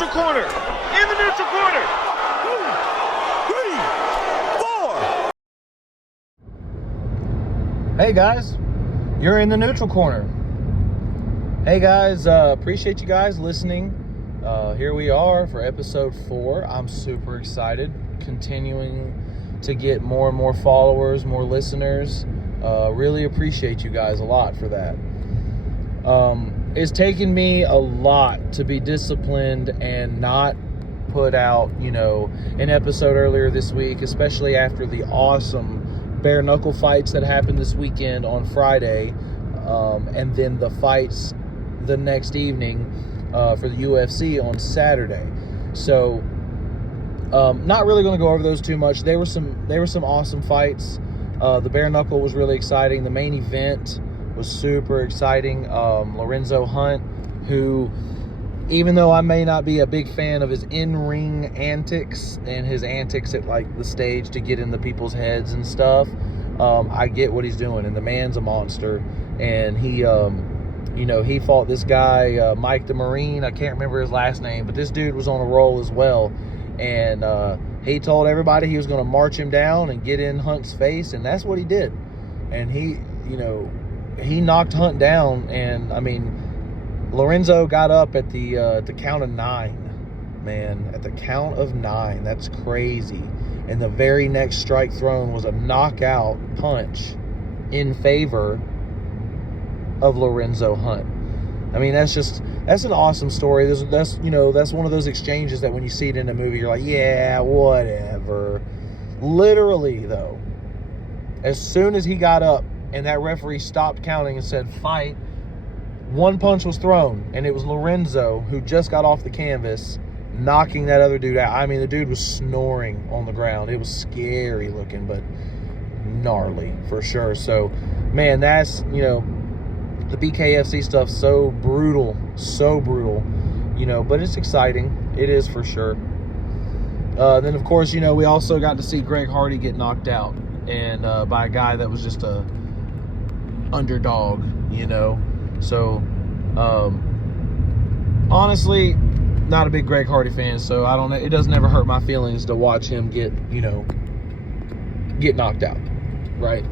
neutral corner. In the neutral corner. 2, 3, 4. Hey guys, you're in the neutral corner. Hey guys, appreciate you guys listening. Here we are for episode 4. I'm super excited, continuing to get more and more followers, more listeners. Really appreciate you guys a lot for that. It's taken me a lot to be disciplined and not put out, an episode earlier this week, especially after the awesome bare knuckle fights that happened this weekend on Friday, and then the fights the next evening for the UFC on Saturday. So not really going to go over those too much. There were some awesome fights. The bare knuckle was really exciting. The main event was super exciting. Lorenzo Hunt, who, even though I may not be a big fan of his in-ring antics and his antics at like the stage to get into people's heads and stuff, I get what he's doing, and the man's a monster. And he he fought this guy, Mike the Marine. I can't remember his last name, but this dude was on a roll as well. And he told everybody he was going to march him down and get in Hunt's face, and that's what he did. And he knocked Hunt down, and I mean, Lorenzo got up at the count of 9, man. At the count of 9, that's crazy. And the very next strike thrown was a knockout punch in favor of Lorenzo Hunt. I mean, that's an awesome story. That's one of those exchanges that when you see it in a movie, you're like, yeah, whatever. Literally, though, as soon as he got up and that referee stopped counting and said, fight, one punch was thrown, and it was Lorenzo, who just got off the canvas, knocking that other dude out. I mean, the dude was snoring on the ground. It was scary looking, but gnarly for sure. So, man, that's, the BKFC stuff, so brutal, but it's exciting. It is for sure. Then, of course, we also got to see Greg Hardy get knocked out, and by a guy that was just a underdog, So, honestly, not a big Greg Hardy fan, so I don't know. It doesn't ever hurt my feelings to watch him get knocked out, right?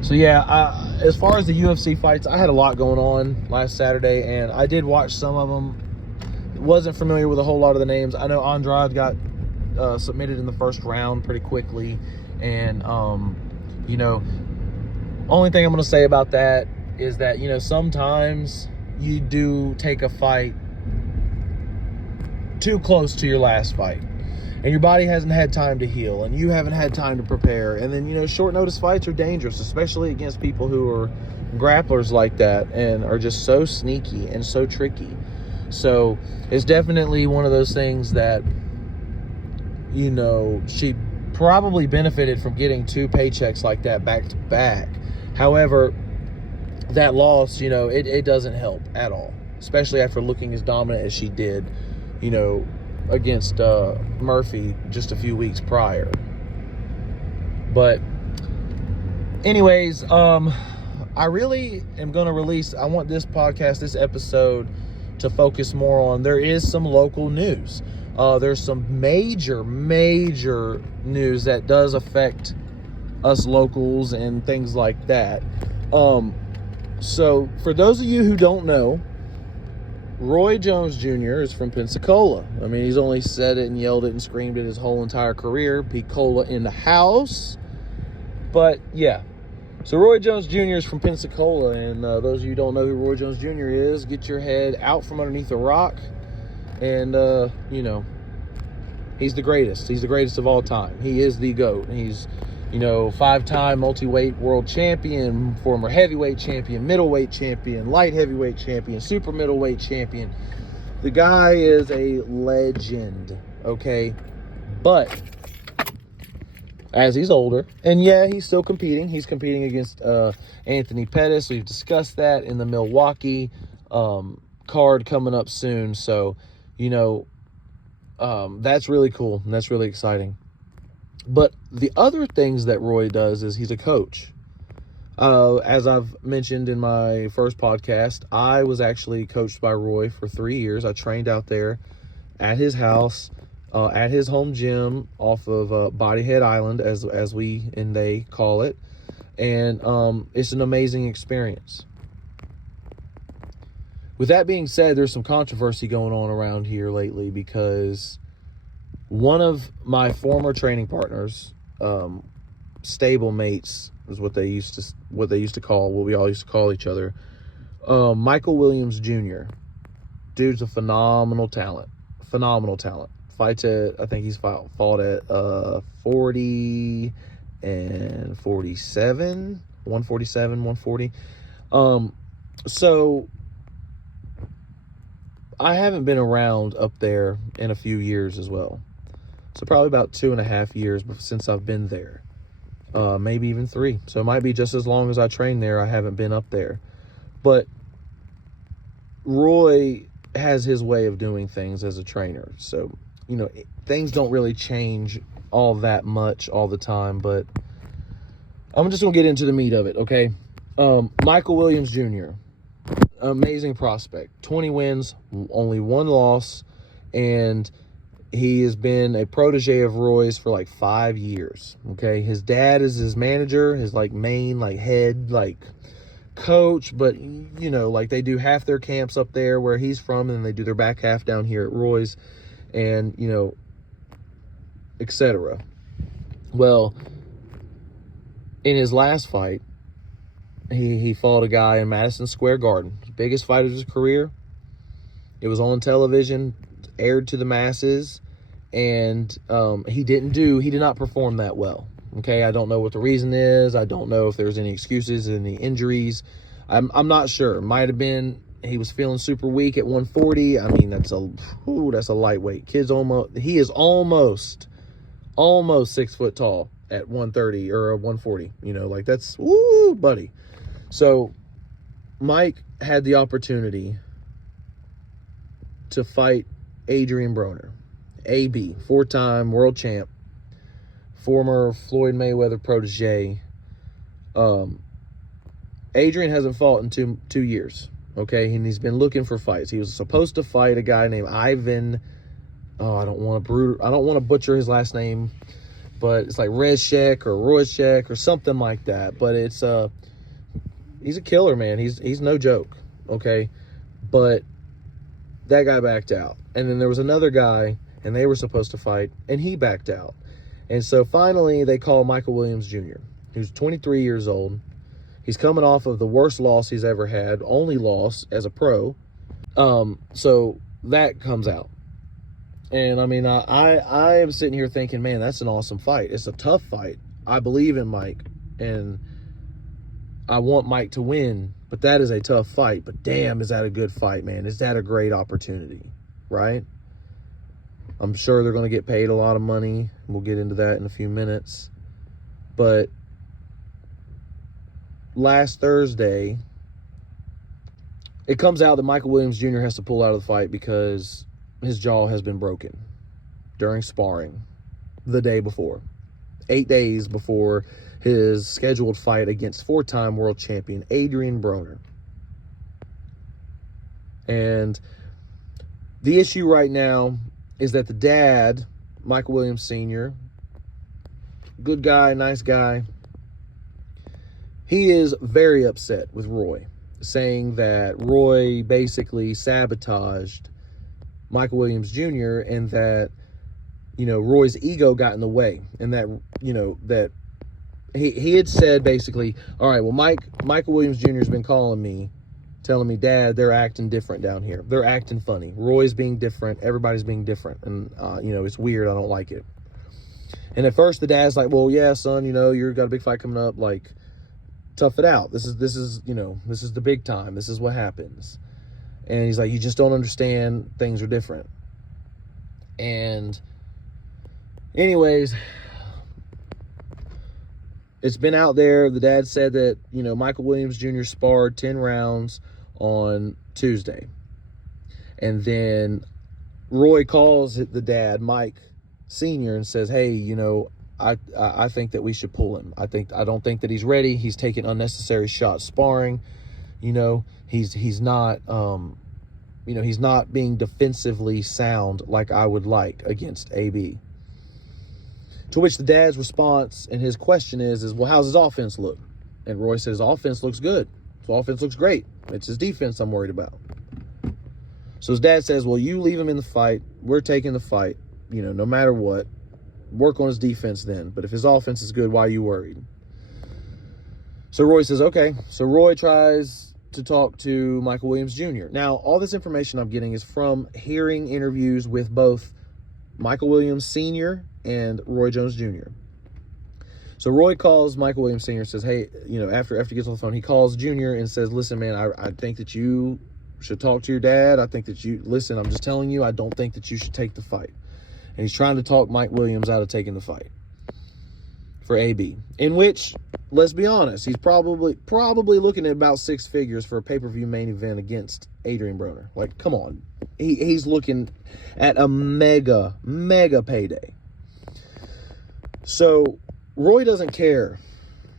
So yeah, as far as the UFC fights, I had a lot going on last Saturday, and I did watch some of them. Wasn't familiar with a whole lot of the names. I know Andrade got submitted in the first round pretty quickly, and only thing I'm going to say about that is that sometimes you do take a fight too close to your last fight, and your body hasn't had time to heal, and you haven't had time to prepare. And then, short notice fights are dangerous, especially against people who are grapplers like that and are just so sneaky and so tricky. So it's definitely one of those things that, she probably benefited from getting 2 paychecks like that back to back. However, that loss, it doesn't help at all, especially after looking as dominant as she did, against Murphy just a few weeks prior. But anyways, I really am going to I want this podcast, this episode, to focus more on, there is some local news. There's some major news that does affect us locals and things like that. So for those of you who don't know, Roy Jones Jr. is from Pensacola. I mean, he's only said it and yelled it and screamed it his whole entire career. Pensacola in the house. But yeah, so Roy Jones Jr. is from Pensacola, and those of you who don't know who Roy Jones Jr. is, get your head out from underneath a rock, and he's the greatest. He's the greatest of all time. He is the GOAT. He's 5-time multi-weight world champion, former heavyweight champion, middleweight champion, light heavyweight champion, super middleweight champion. The guy is a legend, okay? But as he's older, and yeah, he's still competing. He's competing against Anthony Pettis. We've discussed that in the Milwaukee card coming up soon. So, that's really cool, and that's really exciting. But the other things that Roy does is he's a coach. As I've mentioned in my first podcast, I was actually coached by Roy for 3 years. I trained out there at his house, at his home gym off of Bodyhead Island, as we and they call it. And it's an amazing experience. With that being said, there's some controversy going on around here lately because one of my former training partners, stable mates is what we all used to call each other, Michael Williams Jr. Dude's a phenomenal talent. Fights at, I think he's fought at 40 and 47, 147, 140. So I haven't been around up there in a few years as well. So probably about 2.5 years since I've been there. Maybe even 3. So it might be just as long as I trained there, I haven't been up there. But Roy has his way of doing things as a trainer. So, things don't really change all that much all the time. But I'm just going to get into the meat of it, okay? Michael Williams Jr., amazing prospect. 20 wins, only 1 loss. And he has been a protege of Roy's for like 5 years, okay? His dad is his manager, his main head coach, but they do half their camps up there where he's from, and they do their back half down here at Roy's, and etc. Well, in his last fight, he fought a guy in Madison Square Garden, biggest fight of his career. It was on television, aired to the masses, and he did not perform that well. Okay, I don't know what the reason is. I don't know if there's any excuses, any injuries. I'm not sure. Might have been he was feeling super weak at 140. I mean, that's a lightweight. He is almost 6 foot tall at 130 or 140. That's buddy. So Mike had the opportunity to fight Adrian Broner, AB, 4-time world champ, former Floyd Mayweather protege. Adrian hasn't fought in two years, okay? And he's been looking for fights. He was supposed to fight a guy named Ivan. I don't want to butcher his last name, but it's like Rezchek or Roychek or something like that. But it's he's a killer, man. He's no joke, okay? But that guy backed out. And then there was another guy, and they were supposed to fight, and he backed out. And so finally they call Michael Williams Jr., who's 23 years old. He's coming off of the worst loss he's ever had, only loss as a pro. So that comes out. And I mean, I am sitting here thinking, man, that's an awesome fight. It's a tough fight. I believe in Mike, and I want Mike to win, but that is a tough fight. But damn, is that a good fight, man? Is that a great opportunity, right? I'm sure they're going to get paid a lot of money. We'll get into that in a few minutes. But last Thursday, it comes out that Michael Williams Jr. has to pull out of the fight because his jaw has been broken during sparring the day before. 8 days before his scheduled fight against 4-time world champion Adrian Broner. And the issue right now is that the dad, Michael Williams Sr., good guy, nice guy, he is very upset with Roy, saying that Roy basically sabotaged Michael Williams Jr. and that, Roy's ego got in the way, and that, that he had said basically, all right, well, Michael Williams Jr. has been calling me, telling me, Dad, they're acting different down here. They're acting funny. Roy's being different. Everybody's being different. And, it's weird. I don't like it. And at first the dad's like, well, yeah, son, you've got a big fight coming up. Tough it out. This is the big time. This is what happens. And he's like, you just don't understand. Things are different. And anyways, it's been out there. The dad said that, Michael Williams Jr. sparred 10 rounds on Tuesday. And then Roy calls the dad, Mike Sr., and says, hey, I think that we should pull him. I don't think that he's ready. He's taking unnecessary shots sparring. You know, he's not he's not being defensively sound like I would like against AB. To which the dad's response and his question is, well, how's his offense look? And Roy says, offense looks good. His offense looks great. It's his defense I'm worried about. So his dad says, well, you leave him in the fight. We're taking the fight, no matter what. Work on his defense then. But if his offense is good, why are you worried? So Roy says, okay. So Roy tries to talk to Michael Williams Jr. Now, all this information I'm getting is from hearing interviews with both Michael Williams Sr. and Roy Jones Jr. So Roy calls Michael Williams Sr. and says, hey, after he gets on the phone, he calls Jr. and says, listen, man, I think that you should talk to your dad. I think that listen, I'm just telling you, I don't think that you should take the fight. And he's trying to talk Mike Williams out of taking the fight for AB, in which, let's be honest, he's probably looking at about 6 figures for a pay-per-view main event against Adrian Broner. Like, come on. He's looking at a mega payday. So Roy doesn't care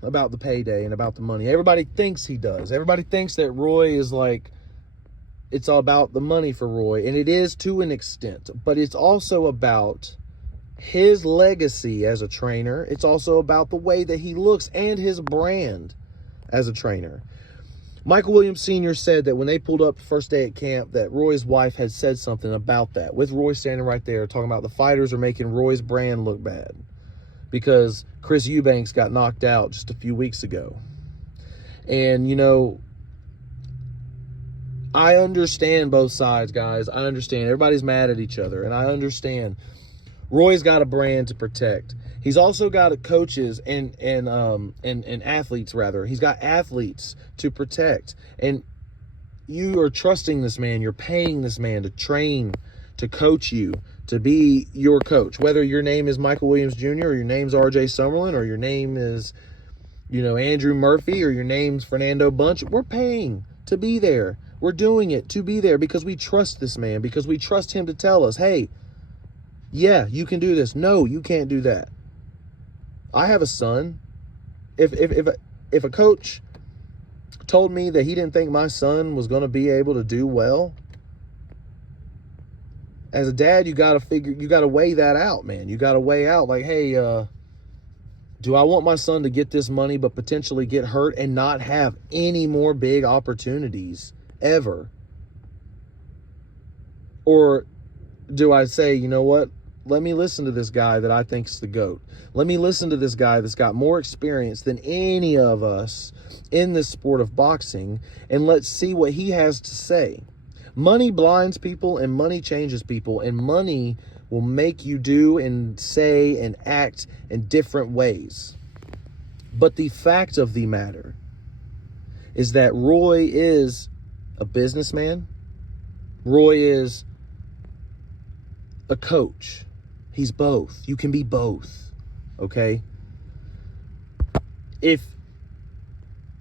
about the payday and about the money. Everybody thinks he does. Everybody thinks that Roy is like, it's all about the money for Roy, and it is to an extent, but it's also about his legacy as a trainer. It's also about the way that he looks and his brand as a trainer. Michael Williams Sr. said that when they pulled up the first day at camp, that Roy's wife had said something about that, with Roy standing right there talking about the fighters are making Roy's brand look bad because Chris Eubanks got knocked out just a few weeks ago. And, I understand both sides, guys. I understand. Everybody's mad at each other, and I understand. Roy's got a brand to protect. He's also got coaches and athletes, rather. He's got athletes to protect. And you are trusting this man. You're paying this man to train, to coach you, to be your coach. Whether your name is Michael Williams Jr. or your name's RJ Summerlin or your name is, Andrew Murphy or your name's Fernando Bunch, we're paying to be there. We're doing it to be there because we trust this man, because we trust him to tell us, hey, yeah, you can do this. No, you can't do that. I have a son. If a coach told me that he didn't think my son was going to be able to do well, as a dad, you got to weigh that out, man. You got to weigh out like, hey, do I want my son to get this money but potentially get hurt and not have any more big opportunities ever? Or do I say, you know what? Let me listen to this guy that I think is the GOAT. Let me listen to this guy that's got more experience than any of us in this sport of boxing, and let's see what he has to say. Money blinds people, and money changes people, and money will make you do and say and act in different ways. But the fact of the matter is that Roy is a businessman. Roy is a coach. He's both. You can be both, okay? If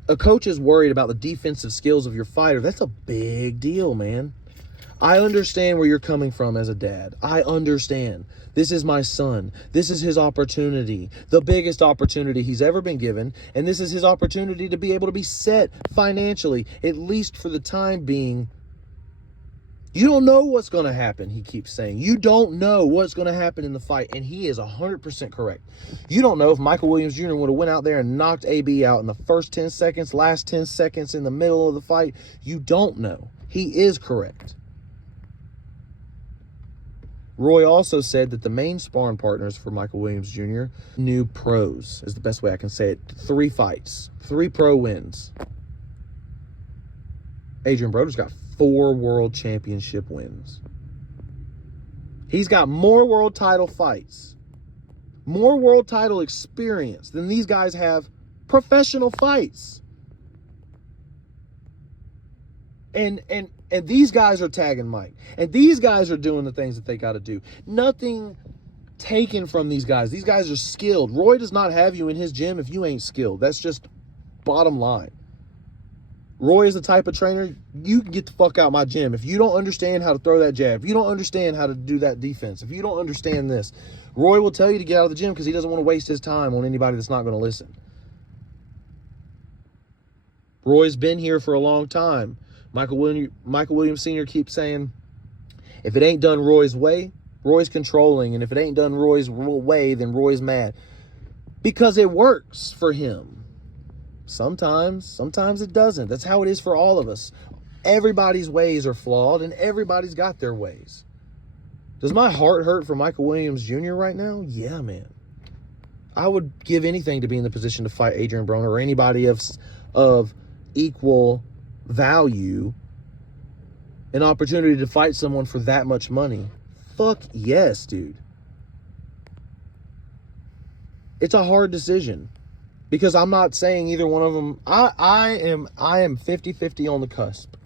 a coach is worried about the defensive skills of your fighter, that's a big deal, man. I understand where you're coming from as a dad. I understand. This is my son. This is his opportunity, the biggest opportunity he's ever been given, and this is his opportunity to be able to be set financially, at least for the time being. You don't know what's going to happen, he keeps saying. You don't know what's going to happen in the fight, and he is 100% correct. You don't know if Michael Williams Jr. would have went out there and knocked AB out in the first 10 seconds, last 10 seconds, in the middle of the fight. You don't know. He is correct. Roy also said that the main sparring partners for Michael Williams Jr. new pros, is the best way I can say it. 3 fights, 3 pro wins. Adrian Broner's got 4 world championship wins. He's got more world title fights, more world title experience than these guys have professional fights. And these guys are tagging Mike. And these guys are doing the things that they got to do. Nothing taken from these guys. These guys are skilled. Roy does not have you in his gym if you ain't skilled. That's just bottom line. Roy is the type of trainer, you can get the fuck out of my gym. If you don't understand how to throw that jab, if you don't understand how to do that defense, if you don't understand this, Roy will tell you to get out of the gym because he doesn't want to waste his time on anybody that's not going to listen. Roy's been here for a long time. Michael Williams Sr. keeps saying, if it ain't done Roy's way, Roy's controlling. And if it ain't done Roy's way, then Roy's mad. Because it works for him. Sometimes it doesn't. That's how it is for all of us. Everybody's ways are flawed, and everybody's got their ways. Does my heart hurt for Michael Williams Jr. right now? Yeah, man. I would give anything to be in the position to fight Adrian Broner or anybody of equal value, an opportunity to fight someone for that much money. Fuck yes, dude. It's a hard decision because I'm not saying either one of them. I am 50-50 on the cusp.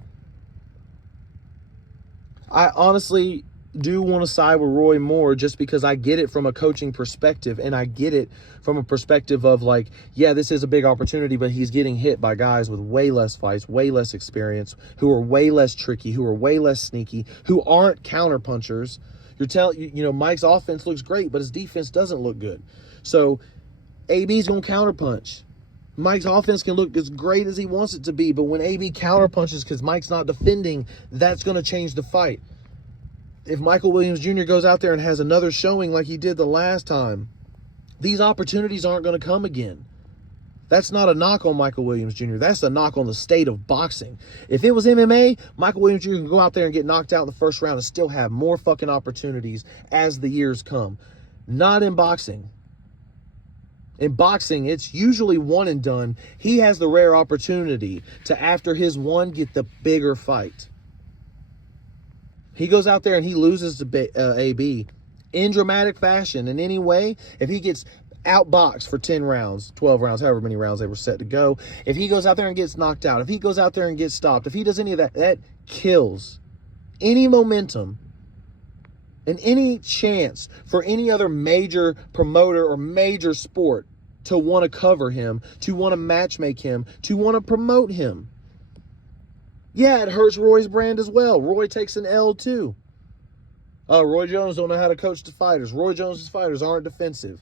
I honestly do want to side with Roy more just because I get it from a coaching perspective, and I get it from a perspective of like, yeah, this is a big opportunity, but he's getting hit by guys with way less fights, way less experience, who are way less tricky, who are way less sneaky, who aren't counter punchers. Mike's offense looks great, but his defense doesn't look good. So AB's going to counter punch. Mike's offense can look as great as he wants it to be, but when AB counter punches because Mike's not defending, that's going to change the fight. If Michael Williams Jr. goes out there and has another showing like he did the last time, these opportunities aren't going to come again. That's not a knock on Michael Williams Jr. That's a knock on the state of boxing. If it was MMA, Michael Williams Jr. can go out there and get knocked out in the first round and still have more fucking opportunities as the years come. Not in boxing. In boxing, it's usually one and done. He has the rare opportunity to, after his one, get the bigger fight. He goes out there and he loses to AB in dramatic fashion. In any way, if he gets outboxed for 10 rounds, 12 rounds, however many rounds they were set to go, if he goes out there and gets knocked out, if he goes out there and gets stopped, if he does any of that, that kills any momentum and any chance for any other major promoter or major sport to want to cover him, to want to matchmake him, to want to promote him. Yeah, it hurts Roy's brand as well. Roy takes an L too. RoyJones don't know how to coach the fighters. RoyJones' fighters aren't defensive.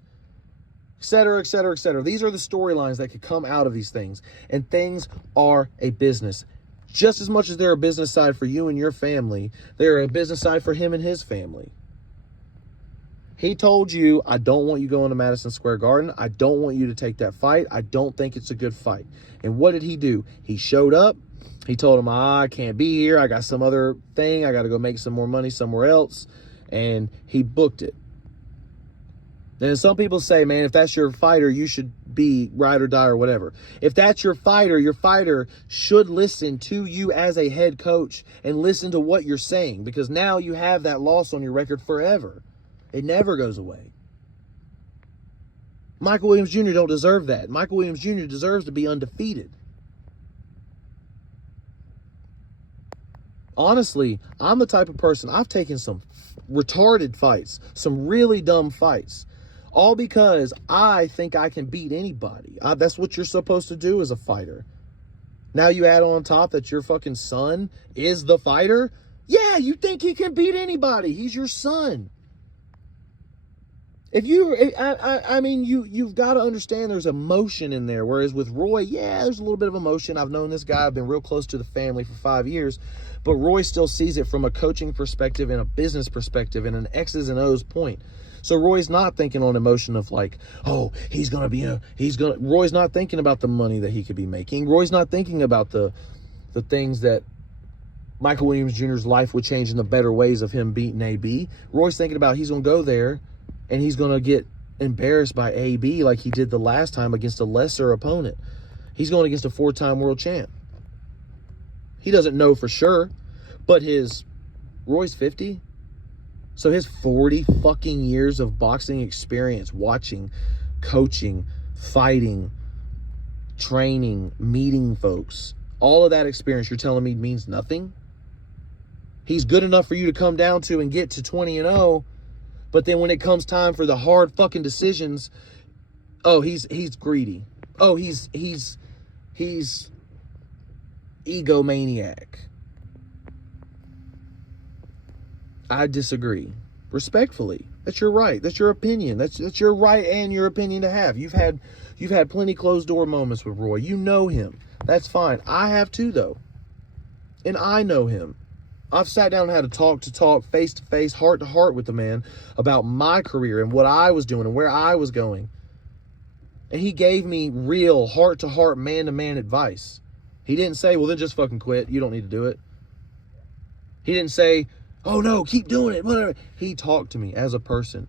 Etc., etc., etc. These are the storylines that could come out of these things. And things are a business. Just as much as they're a business side for you and your family, they're a business side for him and his family. He told you, I don't want you going to Madison Square Garden. I don't want you to take that fight. I don't think it's a good fight. And what did he do? He showed up. He told him, I can't be here. I got some other thing. I got to go make some more money somewhere else. And he booked it. Then some people say, man, if that's your fighter, you should be ride or die or whatever. If that's your fighter should listen to you as a head coach and listen to what you're saying, because now you have that loss on your record forever. It never goes away. Michael Williams Jr. don't deserve that. Michael Williams Jr. deserves to be undefeated. Honestly, I'm the type of person, I've taken some retarded fights, some really dumb fights, all because I think I can beat anybody. That's what you're supposed to do as a fighter. Now you add on top that your fucking son is the fighter? Yeah, you think he can beat anybody. He's your son. If you've got to understand there's emotion in there. Whereas with Roy, yeah, there's a little bit of emotion. I've known this guy. I've been real close to the family for 5 years. But Roy still sees it from a coaching perspective and a business perspective and an X's and O's point. So Roy's not thinking on emotion of like, oh, Roy's not thinking about the money that he could be making. Roy's not thinking about the things that Michael Williams Jr.'s life would change in the better ways of him beating AB. Roy's thinking about he's going to go there and he's going to get embarrassed by AB like he did the last time against a lesser opponent. He's going against a 4-time world champ. He doesn't know for sure, but Roy's 50. So his 40 fucking years of boxing experience, watching, coaching, fighting, training, meeting folks, all of that experience you're telling me means nothing? He's good enough for you to come down to and get to 20-0, but then when it comes time for the hard fucking decisions, oh, he's greedy. Oh, he's egomaniac. I disagree. Respectfully. That's your right. That's your opinion. That's your right and your opinion to have. You've had plenty closed door moments with Roy. You know him. That's fine. I have too, though. And I know him. I've sat down and had a talk, face to face, heart to heart with the man about my career and what I was doing and where I was going. And he gave me real heart to heart, man to man advice. He didn't say, well, then just fucking quit. You don't need to do it. He didn't say, oh no, keep doing it. Whatever. He talked to me as a person.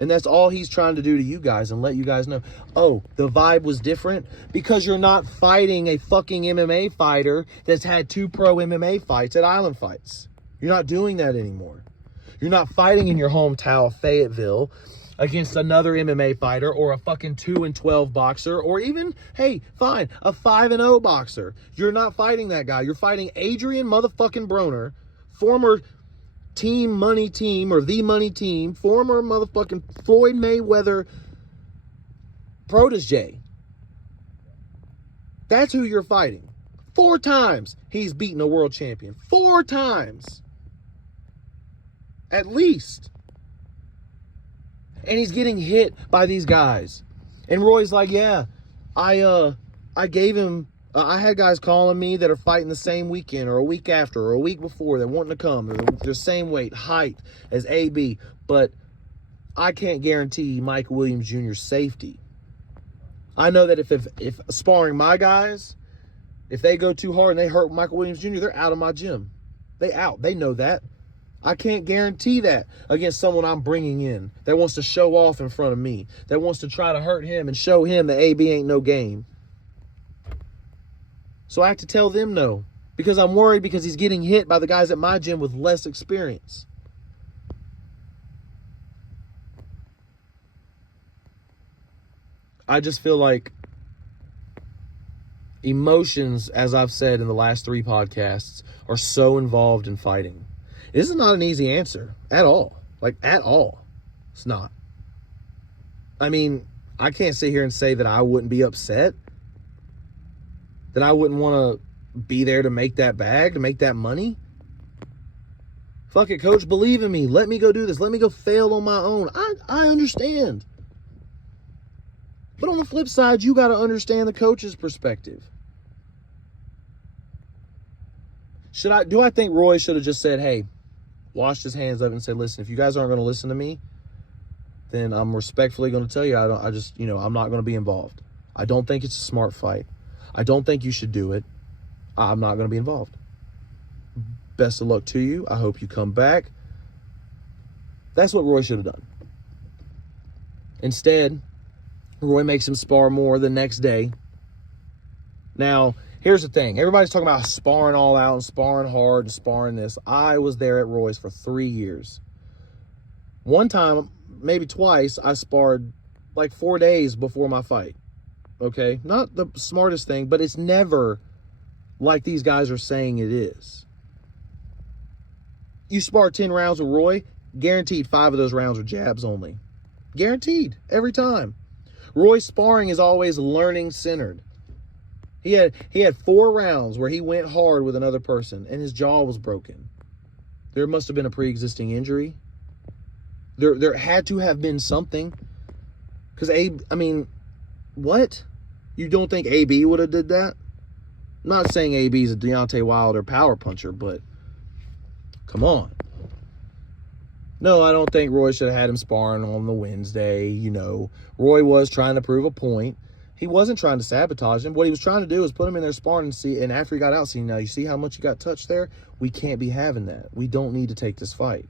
And that's all he's trying to do to you guys and let you guys know. Oh, the vibe was different because you're not fighting a fucking MMA fighter that's had 2 pro MMA fights at Island Fights. You're not doing that anymore. You're not fighting in your hometown, Fayetteville, against another MMA fighter or a fucking 2-12 boxer or even, hey, fine, a 5-0 boxer. You're not fighting that guy. You're fighting Adrian motherfucking Broner, former Team Money Team or The Money Team, former motherfucking Floyd Mayweather protege. That's who you're fighting. 4 times he's beaten a world champion. 4 times. At least. And he's getting hit by these guys. And Roy's like, yeah, I gave him, I had guys calling me that are fighting the same weekend or a week after or a week before that wanting to come. They're the same weight, height as AB. But I can't guarantee Mike Williams Jr.'s safety. I know that if sparring my guys, if they go too hard and they hurt Michael Williams Jr., they're out of my gym. They out. They know that. I can't guarantee that against someone I'm bringing in that wants to show off in front of me, that wants to try to hurt him and show him that AB ain't no game. So I have to tell them no because I'm worried because he's getting hit by the guys at my gym with less experience. I just feel like emotions, as I've said in the last 3 podcasts, are so involved in fighting. This is not an easy answer at all. Like, at all. It's not. I mean, I can't sit here and say that I wouldn't be upset. That I wouldn't want to be there to make that bag, to make that money. Fuck it, coach. Believe in me. Let me go do this. Let me go fail on my own. I understand. But on the flip side, you got to understand the coach's perspective. Do I think Roy should have just said, hey, washed his hands of it and said, listen, if you guys aren't going to listen to me, then I'm respectfully going to tell you, I'm not going to be involved. I don't think it's a smart fight. I don't think you should do it. I'm not going to be involved. Best of luck to you. I hope you come back. That's what Roy should have done. Instead, Roy makes him spar more the next day. Now, here's the thing. Everybody's talking about sparring all out and sparring hard and sparring this. I was there at Roy's for 3 years. One time, maybe twice, I sparred like 4 days before my fight. Okay? Not the smartest thing, but it's never like these guys are saying it is. You spar 10 rounds with Roy, guaranteed 5 of those rounds are jabs only. Guaranteed. Every time. Roy's sparring is always learning centered. He had 4 rounds where he went hard with another person and his jaw was broken. There must have been a pre-existing injury. There had to have been something. Because what? You don't think AB would have did that? I'm not saying AB's a Deontay Wilder power puncher, but come on. No, I don't think Roy should have had him sparring on the Wednesday. Roy was trying to prove a point. He wasn't trying to sabotage him. What he was trying to do is put him in there sparring and after he got out, now you see how much you got touched there? We can't be having that. We don't need to take this fight.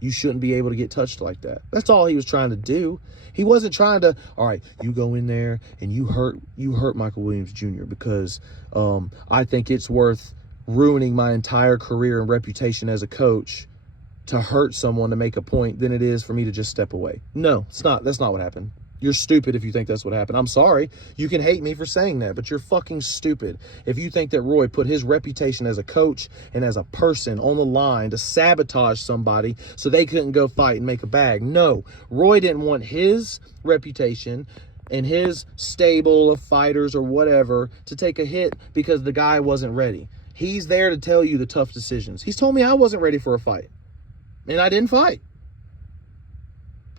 You shouldn't be able to get touched like that. That's all he was trying to do. He wasn't trying to, all right, you go in there and you hurt Michael Williams Jr. because I think it's worth ruining my entire career and reputation as a coach to hurt someone to make a point than it is for me to just step away. No, it's not. That's not what happened. You're stupid if you think that's what happened. I'm sorry. You can hate me for saying that, but you're fucking stupid if you think that Roy put his reputation as a coach and as a person on the line to sabotage somebody so they couldn't go fight and make a bag. No, Roy didn't want his reputation in his stable of fighters or whatever to take a hit because the guy wasn't ready. He's there to tell you the tough decisions. He's told me I wasn't ready for a fight, and I didn't fight.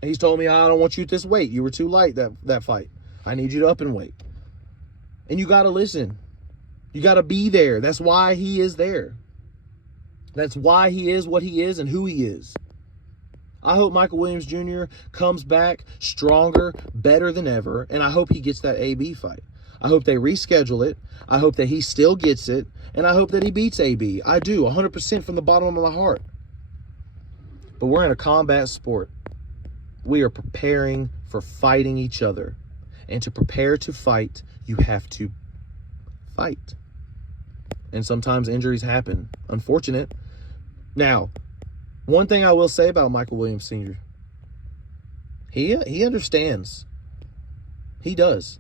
He's told me, I don't want you at this weight. You were too light that fight. I need you to up and weight. And you got to listen. You got to be there. That's why he is there. That's why he is what he is and who he is. I hope Michael Williams Jr. comes back stronger, better than ever, and I hope he gets that AB fight. I hope they reschedule it. I hope that he still gets it, and I hope that he beats AB. I do, 100% from the bottom of my heart. But we're in a combat sport. We are preparing for fighting each other. And to prepare to fight, you have to fight. And sometimes injuries happen. Unfortunate. Now, one thing I will say about Michael Williams Sr., he understands. He does.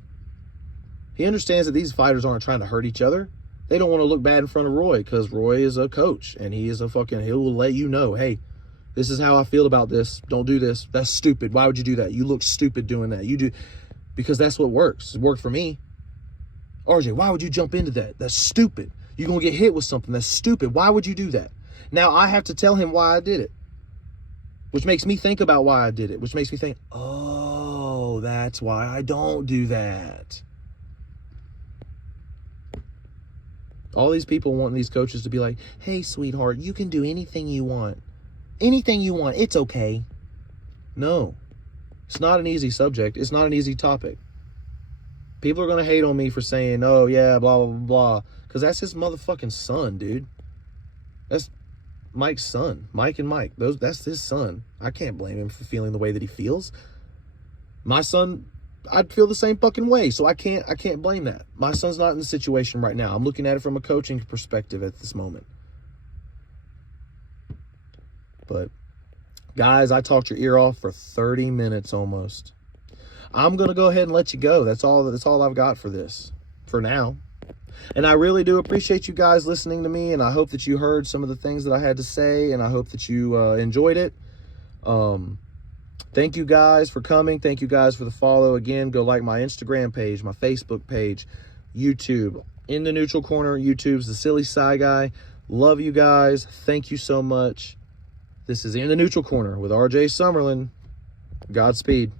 He understands that these fighters aren't trying to hurt each other. They don't want to look bad in front of Roy because Roy is a coach and he will let you know, hey, this is how I feel about this. Don't do this. That's stupid. Why would you do that? You look stupid doing that. You do, because that's what works. It worked for me. RJ, why would you jump into that? That's stupid. You're going to get hit with something. That's stupid. Why would you do that? Now I have to tell him why I did it, which makes me think about why I did it, which makes me think, oh, that's why I don't do that. All these people wanting these coaches to be like, hey, sweetheart, you can do anything you want. Anything you want, it's okay. No, it's not an easy subject. It's not an easy topic. People are going to hate on me for saying, oh, yeah, blah, blah, blah, blah. Because that's his motherfucking son, dude. That's Mike's son. Mike and Mike. That's his son. I can't blame him for feeling the way that he feels. My son, I'd feel the same fucking way. So I can't blame that. My son's not in the situation right now. I'm looking at it from a coaching perspective at this moment. But, guys, I talked your ear off for 30 minutes almost. I'm going to go ahead and let you go. That's all I've got for this, for now. And I really do appreciate you guys listening to me, and I hope that you heard some of the things that I had to say, and I hope that you enjoyed it. Thank you guys for coming. Thank you guys for the follow. Again, go like my Instagram page, my Facebook page, YouTube. In the Neutral Corner, YouTube's The Silly Sci Guy. Love you guys. Thank you so much. This is In the Neutral Corner with RJ Summerlin. Godspeed.